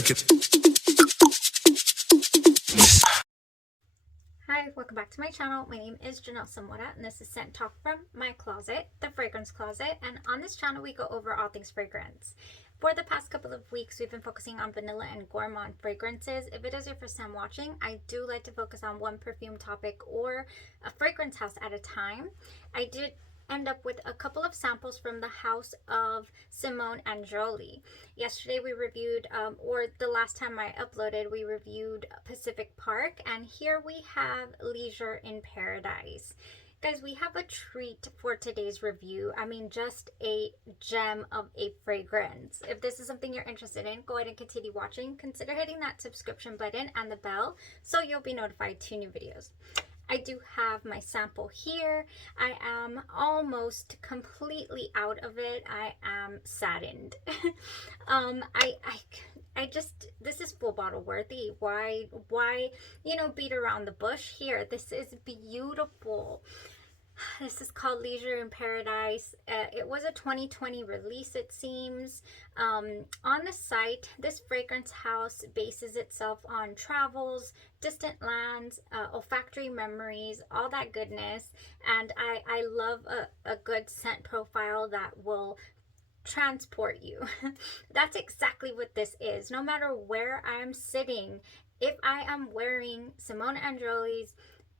check it. Hi, welcome back to my channel. My name is Janelle Samora, and this is Scent Talk from my closet, the fragrance closet. And on this channel, we go over all things fragrance. For the past couple of weeks, we've been focusing on Vanilla and Gourmand fragrances. If it is your first time watching, I do like to focus on one perfume topic or a fragrance house at a time. I did end up with a couple of samples from the house of Simone Andreoli. Yesterday we reviewed, or the last time I uploaded, we reviewed Pacific Park, and here we have Leisure in Paradise. Guys, we have a treat for today's review. I mean, just a gem of a fragrance. If this is something you're interested in, go ahead and continue watching. Consider hitting that subscription button and the bell so you'll be notified to new videos. I do have my sample here. I am almost completely out of it. I am saddened. I just, this is full bottle worthy. Why, beat around the bush here? This is beautiful. This is called Leisure in Paradise. It was a 2020 release, it seems. On the site, this fragrance house bases itself on travels, distant lands, olfactory memories, all that goodness. And I love a good scent profile that will transport you. That's exactly what this is. No matter where I am sitting, if I am wearing Simone Andreoli's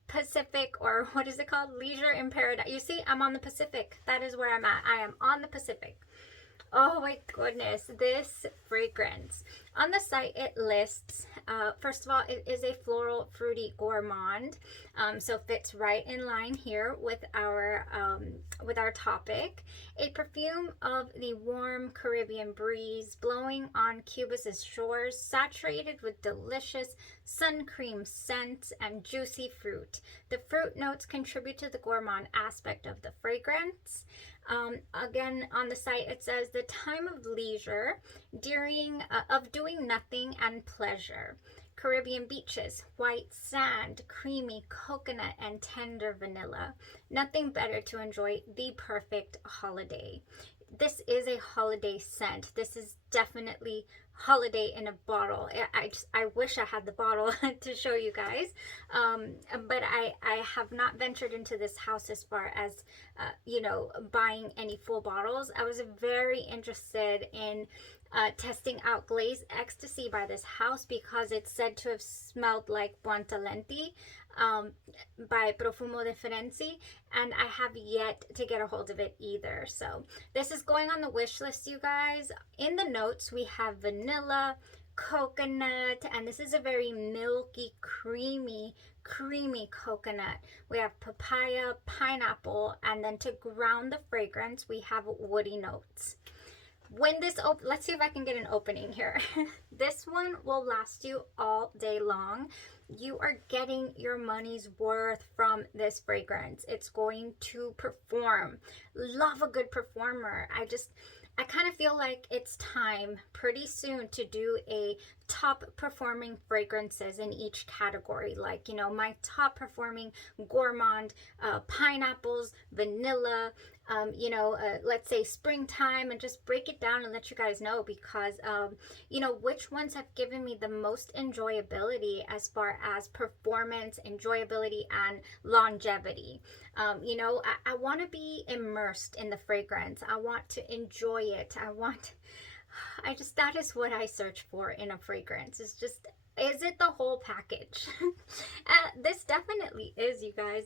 Pacific, or what is it called? Leisure in Paradise. You see, I'm on the Pacific. That is where I'm at. I am on the Pacific. Oh my goodness, this fragrance. On the site, it lists, first of all, it is a floral fruity gourmand. So fits right in line here with our topic. A perfume of the warm Caribbean breeze blowing on Cuba's shores, saturated with delicious sun cream scents and juicy fruit. The fruit notes contribute to the gourmand aspect of the fragrance. Again, on the site, it says the time of leisure, of doing nothing and pleasure. Caribbean beaches, white sand, creamy coconut, and tender vanilla. Nothing better to enjoy the perfect holiday. This is a holiday scent. This is definitely holiday in a bottle. I wish I had the bottle to show you guys, but I have not ventured into this house as far as buying any full bottles. I was very interested in testing out Glaze Ecstasy by this house because it's said to have smelled like Buon Talenti by Profumo Differenzi, and I have yet to get a hold of it either. So this is going on the wish list, you guys. In the notes, we have vanilla, coconut, and this is a very milky, creamy coconut. We have papaya, pineapple, and then to ground the fragrance, we have woody notes. When this let's see if I can get an opening here. This one will last you all day long. You are getting your money's worth from this fragrance. It's going to perform. Love a good performer. I kind of feel like it's time pretty soon to do a top performing fragrances in each category. Like, my top performing gourmand, pineapples, vanilla, let's say springtime, and just break it down and let you guys know, because which ones have given me the most enjoyability as far as performance, enjoyability, and longevity. I want to be immersed in the fragrance. I want to enjoy it. That is what I search for in a fragrance. Is it the whole package? This definitely is, you guys.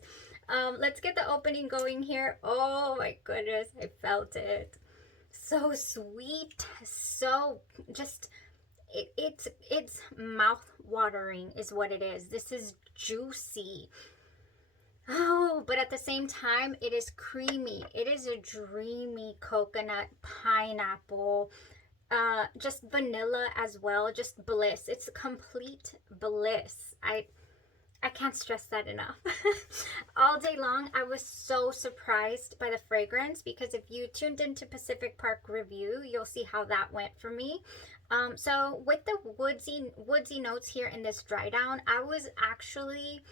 Let's get the opening going here. Oh my goodness, I felt it. So sweet, so just, it's mouth watering is what it is. This is juicy. Oh, but at the same time, it is creamy. It is a dreamy coconut, pineapple, just vanilla as well. Just bliss. It's complete bliss. I can't stress that enough. All day long, I was so surprised by the fragrance, because if you tuned into Pacific Park review, you'll see how that went for me. So with the woodsy notes here in this dry down, I was actually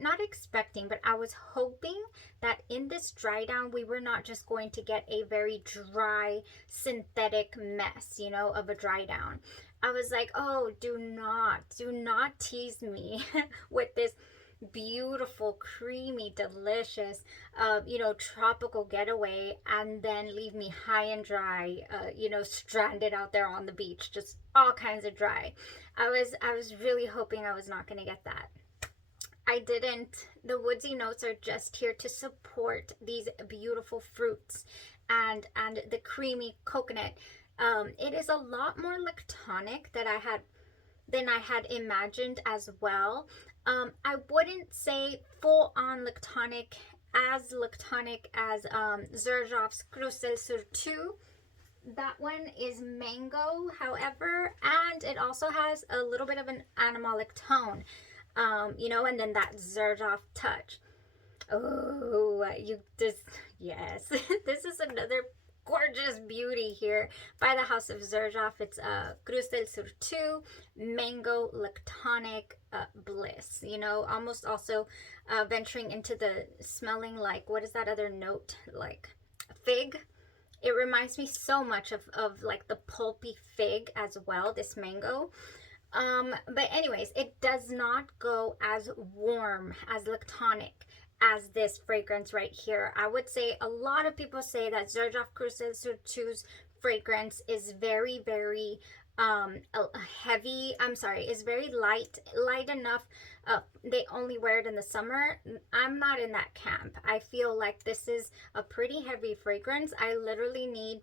not expecting, but I was hoping that in this dry down, we were not just going to get a very dry synthetic mess, of a dry down. I was like, oh, do not tease me with this beautiful, creamy, delicious, tropical getaway, and then leave me high and dry, stranded out there on the beach, just all kinds of dry. I was really hoping I was not going to get that. I didn't. The woodsy notes are just here to support these beautiful fruits and the creamy coconut. It is a lot more lactonic than I had imagined as well. I wouldn't say full on lactonic as Xerjoff's Crucel sur 2. That one is mango, however, and it also has a little bit of an animalic tone, and then that Xerjoff touch. Oh, yes, this is another gorgeous beauty here by the House of Xerjoff. It's Cruz del Sur 2 Mango Lactonic Bliss. Almost also venturing into the smelling, like, what is that other note? Like fig. It reminds me so much of like the pulpy fig as well, this mango. But anyways, it does not go as warm, as lactonic as this fragrance right here. I would say a lot of people say that Xerjoff Crucel sur 2's fragrance is very, very heavy. Is very light enough. They only wear it in the summer. I'm not in that camp. I feel like this is a pretty heavy fragrance. I literally need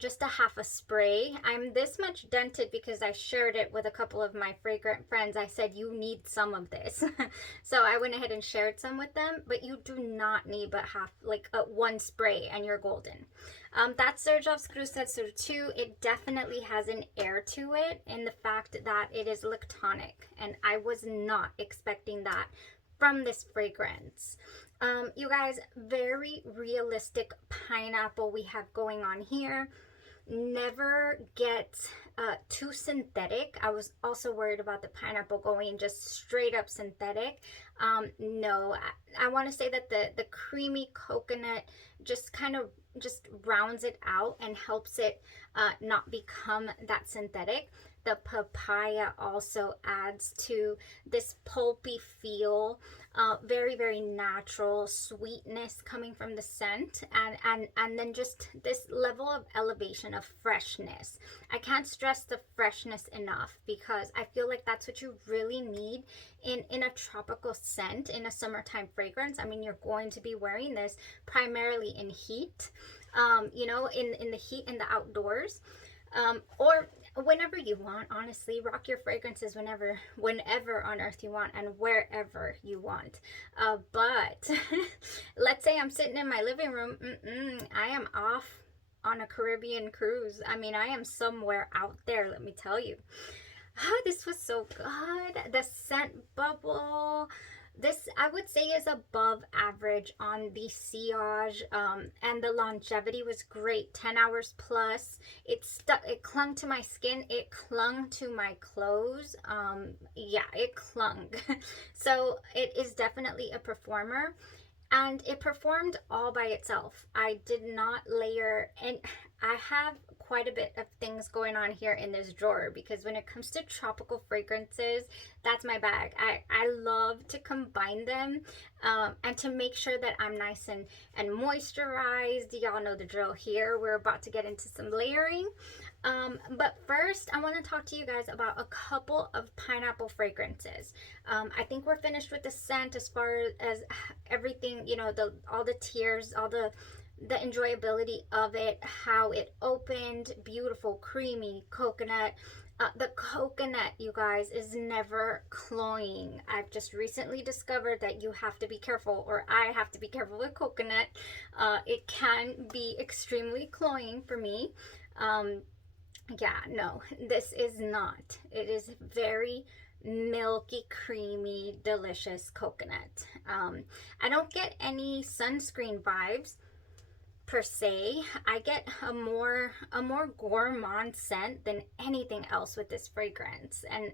just a half a spray. I'm this much dented because I shared it with a couple of my fragrant friends. I said, you need some of this. So I went ahead and shared some with them, but you do not need but one spray and you're golden. That's Xerjoff's Crucel sur 2. It definitely has an air to it in the fact that it is lactonic, and I was not expecting that from this fragrance. You guys, very realistic pineapple we have going on here. Never get too synthetic. I was also worried about the pineapple going just straight up synthetic. No, I want to say that the creamy coconut just kind of just rounds it out and helps it not become that synthetic. The papaya also adds to this pulpy feel, very, very natural sweetness coming from the scent, and then just this level of elevation of freshness. I can't stress the freshness enough because I feel like that's what you really need in a tropical scent, in a summertime fragrance. I mean, you're going to be wearing this primarily in heat, in the heat in the outdoors, or whenever you want. Honestly, rock your fragrances whenever on earth you want and wherever you want. But let's say I'm sitting in my living room. I am off on a Caribbean cruise. I mean, I am somewhere out there, let me tell you. This was so good. The scent bubble, this I would say is above average on the sillage, and the longevity was great. 10 hours plus. It clung to my skin, it clung to my clothes. Yeah, it clung. So it is definitely a performer, and it performed all by itself. I did not layer, and I have quite a bit of things going on here in this drawer because when it comes to tropical fragrances, that's my bag. I love to combine them, and to make sure that I'm nice and moisturized. Y'all know the drill here. We're about to get into some layering. But first, I want to talk to you guys about a couple of pineapple fragrances. I think we're finished with the scent as far as everything, all the tears, all the enjoyability of it, how it opened, beautiful, creamy coconut. The coconut, you guys, is never cloying. I've just recently discovered that you have to be careful, or I have to be careful with coconut. It can be extremely cloying for me. Yeah, no, this is not. It is very milky, creamy, delicious coconut. I don't get any sunscreen vibes per se. I get a more gourmand scent than anything else with this fragrance, and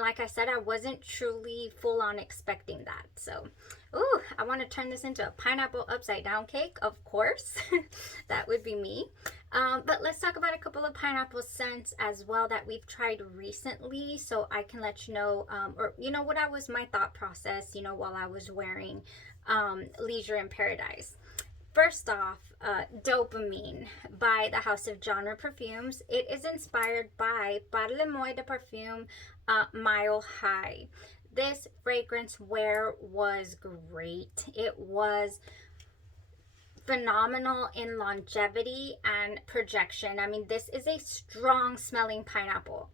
like I said, I wasn't truly full on expecting that. So I want to turn this into a pineapple upside down cake, of course. That would be me. But let's talk about a couple of pineapple scents as well that we've tried recently, so I can let you know, or you know, what I was my thought process, you know, while I was wearing Leisure in Paradise. First off, Dopamine by the House of Genre Perfumes. It is inspired by Parle-moi de Parfum Mile High. This fragrance wear was great. It was phenomenal in longevity and projection. I mean, this is a strong smelling pineapple,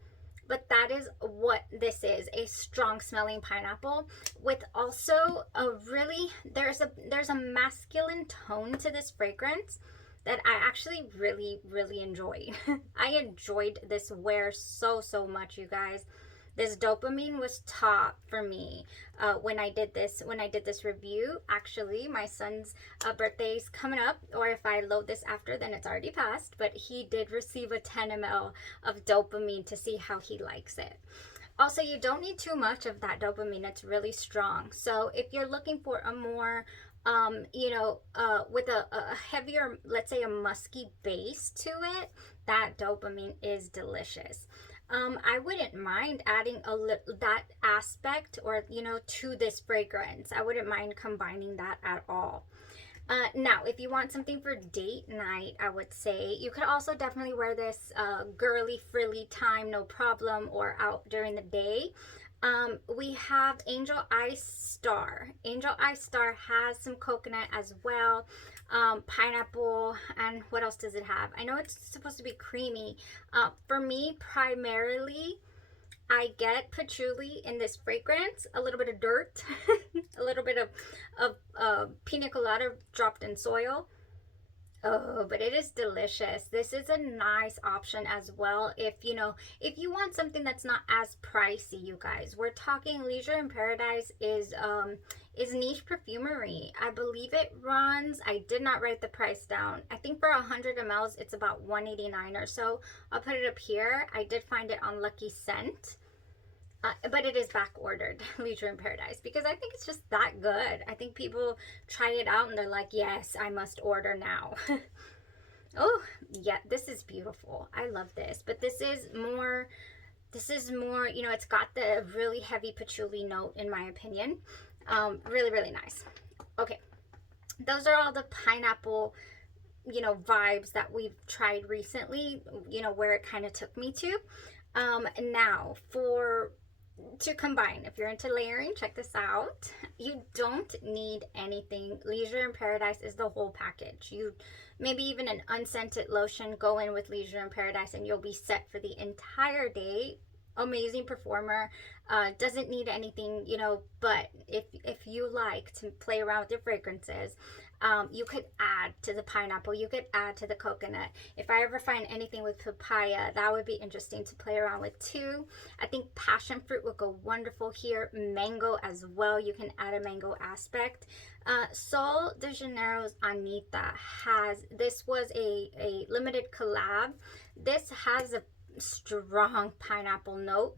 but that is what this is, a strong smelling pineapple with also a really, there's a masculine tone to this fragrance that I actually really enjoyed. I enjoyed this wear so much, you guys. This Dopamine was top for me when I did this review. Actually, my son's birthday is coming up, or if I load this after, then it's already passed, but he did receive a 10 ml of Dopamine to see how he likes it. Also, you don't need too much of that Dopamine. It's really strong. So if you're looking for a more you know, with a heavier, let's say a musky base to it, that Dopamine is delicious. I wouldn't mind adding that aspect, or you know, to this fragrance. I wouldn't mind combining that at all. Now, if you want something for date night, I would say you could also definitely wear this girly frilly time, no problem, or out during the day. We have Angel Eye Star. Angel Eye Star has some coconut as well, pineapple, and what else does it have? I know it's supposed to be creamy. For me, primarily, I get patchouli in this fragrance, a little bit of dirt, a little bit of pina colada dropped in soil. Oh, but it is delicious. This is a nice option as well. If you know, if you want something that's not as pricey, you guys. We're talking Leisure in Paradise is niche perfumery. I believe it runs, I did not write the price down. I think for 100 mLs it's about $189 or so. I'll put it up here. I did find it on Lucky Scent. But it is back ordered, Leisure in Paradise, because I think it's just that good. I think people try it out and they're like, yes, I must order now. Oh, yeah, this is beautiful. I love this. But this is more, you know, it's got the really heavy patchouli note, in my opinion. Really nice. Okay, those are all the pineapple, you know, vibes that we've tried recently, you know, where it kind of took me to. Now, to combine, if you're into layering, check this out. You don't need anything. Leisure in Paradise is the whole package. You maybe even an unscented lotion, go in with Leisure in Paradise and you'll be set for the entire day. Amazing performer. Doesn't need anything, you know, but if you like to play around with your fragrances, you could add to the pineapple, you could add to the coconut. If I ever find anything with papaya, that would be interesting to play around with too. I think passion fruit would go wonderful here. Mango as well, you can add a mango aspect. Sol de Janeiro's Anita has, this was a limited collab. This has a strong pineapple note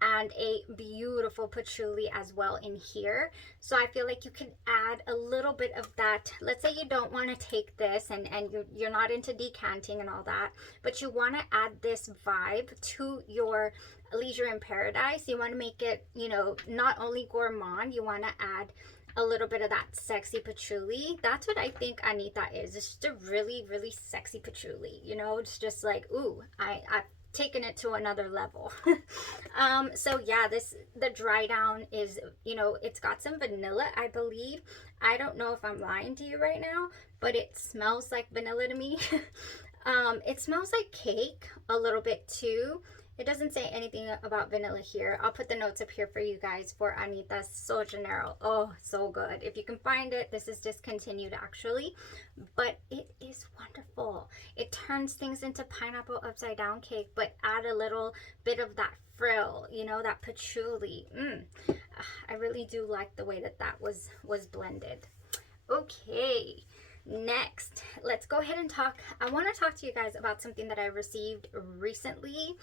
and a beautiful patchouli as well in here. So I feel like you can add a little bit of that. Let's say you don't want to take this and you're not into decanting and all that, but you want to add this vibe to your Leisure in Paradise. You want to make it, you know, not only gourmand, you want to add a little bit of that sexy patchouli. That's what I think Anita is. It's just a really sexy patchouli, you know. It's just like, ooh, I've taken it to another level. So yeah, the dry down is, you know, it's got some vanilla, I believe. I don't know if I'm lying to you right now, but it smells like vanilla to me. It smells like cake a little bit too. It doesn't say anything about vanilla here. I'll put the notes up here for you guys for Anita's Sol de Janeiro. Oh, so good. If you can find it, this is discontinued actually, but it is wonderful. It turns things into pineapple upside down cake, but add a little bit of that frill, you know, that patchouli. I really do like the way that was blended. Okay. Next, let's go ahead and talk. I want to talk to you guys about something that I received recently,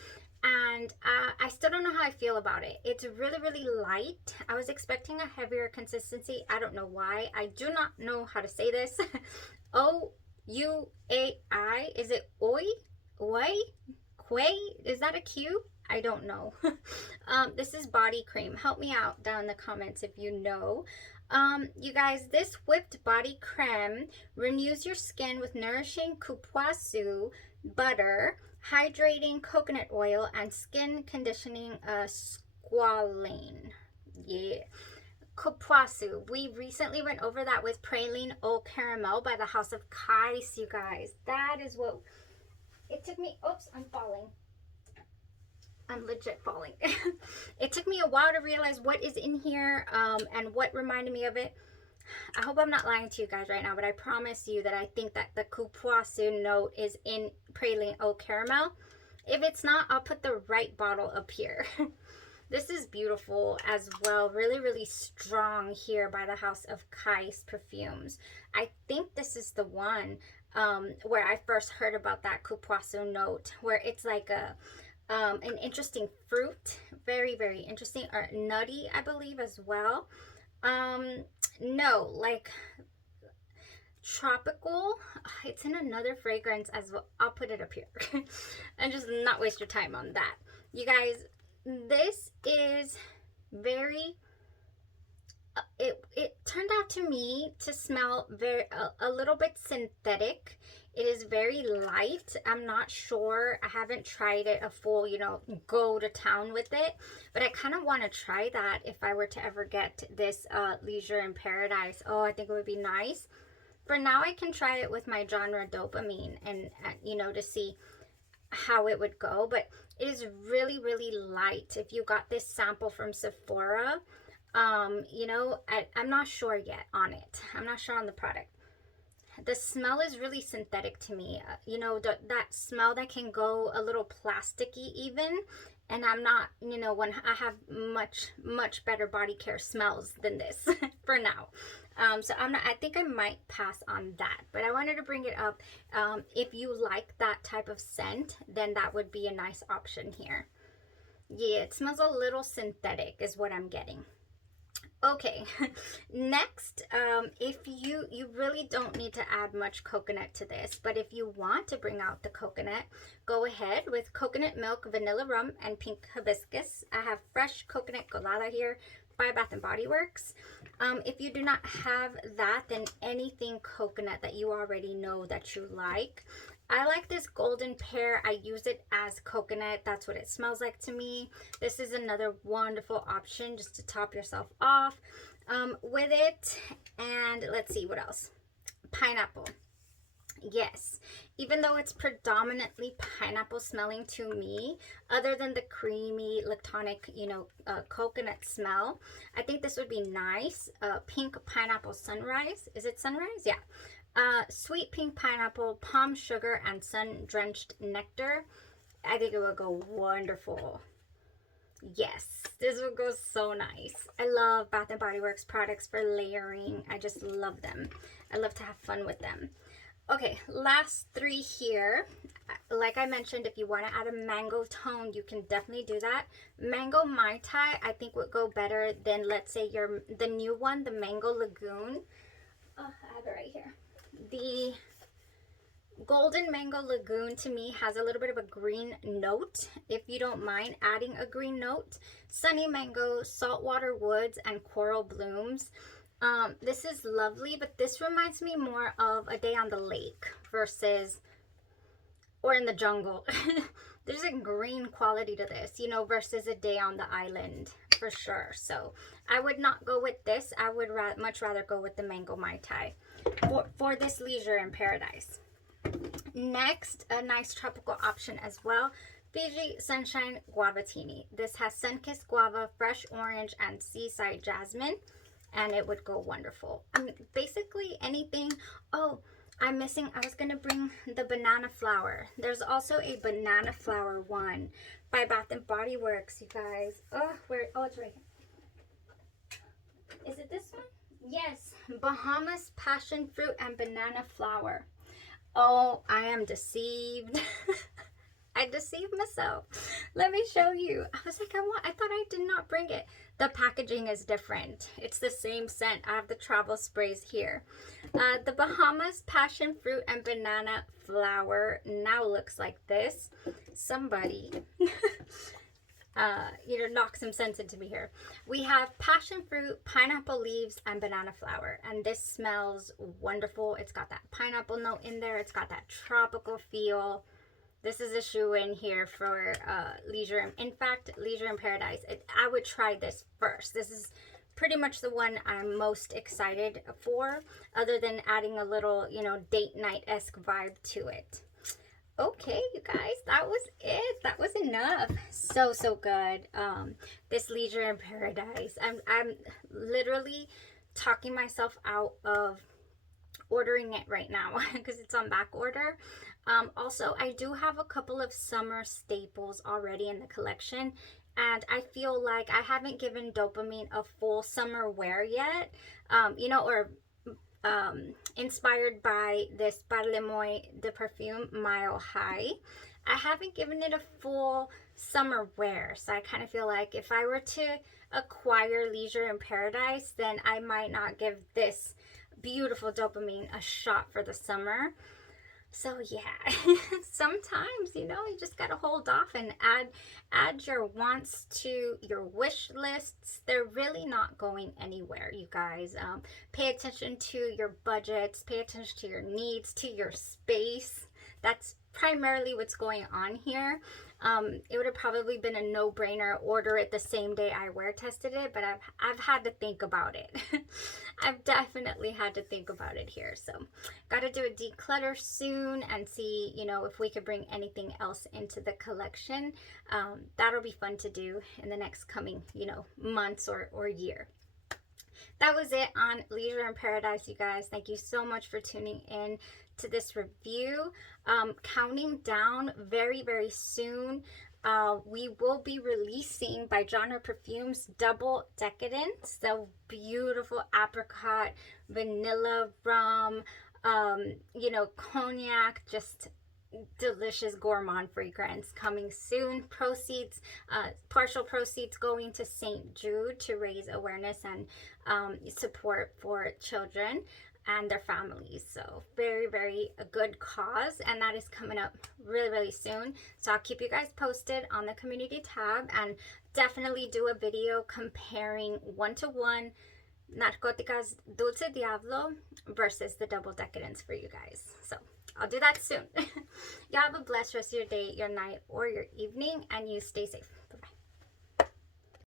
and I still don't know how I feel about it. It's really light. I was expecting a heavier consistency. I don't know why. I do not know how to say this. UAI. Is it OUAI? Quay? Is that a Q? I don't know. This is body cream. Help me out down in the comments if you know. You guys, this whipped body creme renews your skin with nourishing cupuaçu butter, hydrating coconut oil, and skin conditioning squalane. Yeah. Cupuaçu. We recently went over that with Praline Au Caramel by the House of Kais, you guys. That is what it took me. Oops, I'm falling. I'm legit falling. It took me a while to realize what is in here and what reminded me of it. I hope I'm not lying to you guys right now, but I promise you that I think that the cupuaçu note is in Praline Au Caramel. If it's not, I'll put the right bottle up here. This is beautiful as well. Really, really strong here by the House of Kais perfumes. I think this is the one where I first heard about that cupuaçu note, where it's like an interesting fruit. Very, very interesting. Or nutty, I believe, as well. No, like tropical. It's in another fragrance as well. I'll put it up here. And just not waste your time on that. You guys, this is very it turned out to me to smell very a little bit synthetic. It is very light. I'm not sure. I haven't tried it a full, you know, go to town with it, but I kind of want to try that if I were to ever get this Leisure in Paradise. Oh, I think it would be nice. For now, I can try it with my genre dopamine and you know, to see how it would go, but it is really, really light. If you got this sample from Sephora, you know, I'm not sure yet on it. I'm not sure on the product. The smell is really synthetic to me. You know, that smell that can go a little plasticky even. And I'm not, you know, when I have much better body care smells than this for now. So I think I might pass on that. But I wanted to bring it up. If you like that type of scent, then that would be a nice option here. Yeah, it smells a little synthetic is what I'm getting. Okay, next, if you really don't need to add much coconut to this, but if you want to bring out the coconut, go ahead with coconut milk, vanilla rum, and pink hibiscus. I have fresh coconut colada here by Bath & Body Works. If you do not have that, then anything coconut that you already know that you like. I like this golden pear. I use it as coconut. That's what it smells like to me. This is another wonderful option just to top yourself off with it. And let's see what else. Pineapple. Yes, even though it's predominantly pineapple smelling to me, other than the creamy lactonic, you know, coconut smell, I think this would be nice. Pink pineapple sunrise. Is it sunrise? Yeah. Sweet pink pineapple, palm sugar, and sun-drenched nectar. I think it would go wonderful. Yes, this would go so nice. I love Bath & Body Works products for layering. I just love them. I love to have fun with them. Okay, last three here. Like I mentioned, if you want to add a mango tone, you can definitely do that. Mango Mai Tai, I think would go better than, let's say, the new one, the Mango Lagoon. Oh, I have it right here. The Golden Mango Lagoon to me has a little bit of a green note, if you don't mind adding a green note. Sunny Mango, Saltwater Woods, and Coral Blooms. This is lovely, but this reminds me more of A Day on the Lake versus, or in the jungle. There's a green quality to this, you know, versus A Day on the Island for sure. So I would not go with this. I would much rather go with the Mango Mai Tai for this Leisure in Paradise. Next, a nice tropical option as well. Fiji Sunshine Guavatini. This has sun-kissed guava, fresh orange, and seaside jasmine, and it would go wonderful. I mean, basically anything. Oh, I was gonna bring the banana flower. There's also a banana flower one by Bath & Body Works, you guys. Oh, it's right here. Is it this one? Yes, Bahamas Passion Fruit and Banana Flower. Oh, I am deceived. I deceived myself. Let me show you. I was like, I thought I did not bring it. The packaging is different. It's the same scent. I have the travel sprays here. The Bahamas Passion Fruit and Banana Flower now looks like this. Somebody knock some sense into me here. We have passion fruit, pineapple leaves, and banana flower. And this smells wonderful. It's got that pineapple note in there. It's got that tropical feel. This is a shoe-in here for Leisure. In fact, Leisure in Paradise. I would try this first. This is pretty much the one I'm most excited for, other than adding a little, date night-esque vibe to it. Okay, you guys, that was it. That was enough. So good. This Leisure in Paradise. I'm literally talking myself out of ordering it right now because it's on back order. Also, I do have a couple of summer staples already in the collection, and I feel like I haven't given Dopamine a full summer wear yet. Inspired by this Parle-moi de Perfume Mile High. I haven't given it a full summer wear, so I kind of feel like if I were to acquire Leisure in Paradise, then I might not give this beautiful Dopamine a shot for the summer. So yeah, sometimes, you just got to hold off and add your wants to your wish lists. They're really not going anywhere, you guys. Pay attention to your budgets, pay attention to your needs, to your space. That's primarily what's going on here. It would have probably been a no-brainer, order it the same day I wear tested it, but I've had to think about it. I've definitely had to think about it here. So got to do a declutter soon and see, if we could bring anything else into the collection. That'll be fun to do in the next coming, months or year. That was it on Leisure in Paradise, you guys. Thank you so much for tuning in to this review. Counting down very, very soon. We will be releasing by Genre Perfumes Double Decadence, the beautiful apricot, vanilla rum, cognac, just delicious gourmand fragrance coming soon. Proceeds, partial proceeds going to St. Jude to raise awareness and support for children and their families. So very, very a good cause, and that is coming up really, really soon. So I'll keep you guys posted on the community tab, and definitely do a video comparing 1-to-1 Narcóticas Dulce Diablo versus the Double Decadence for you guys. So I'll do that soon. You have a blessed rest of your day, your night, or your evening, and you stay safe.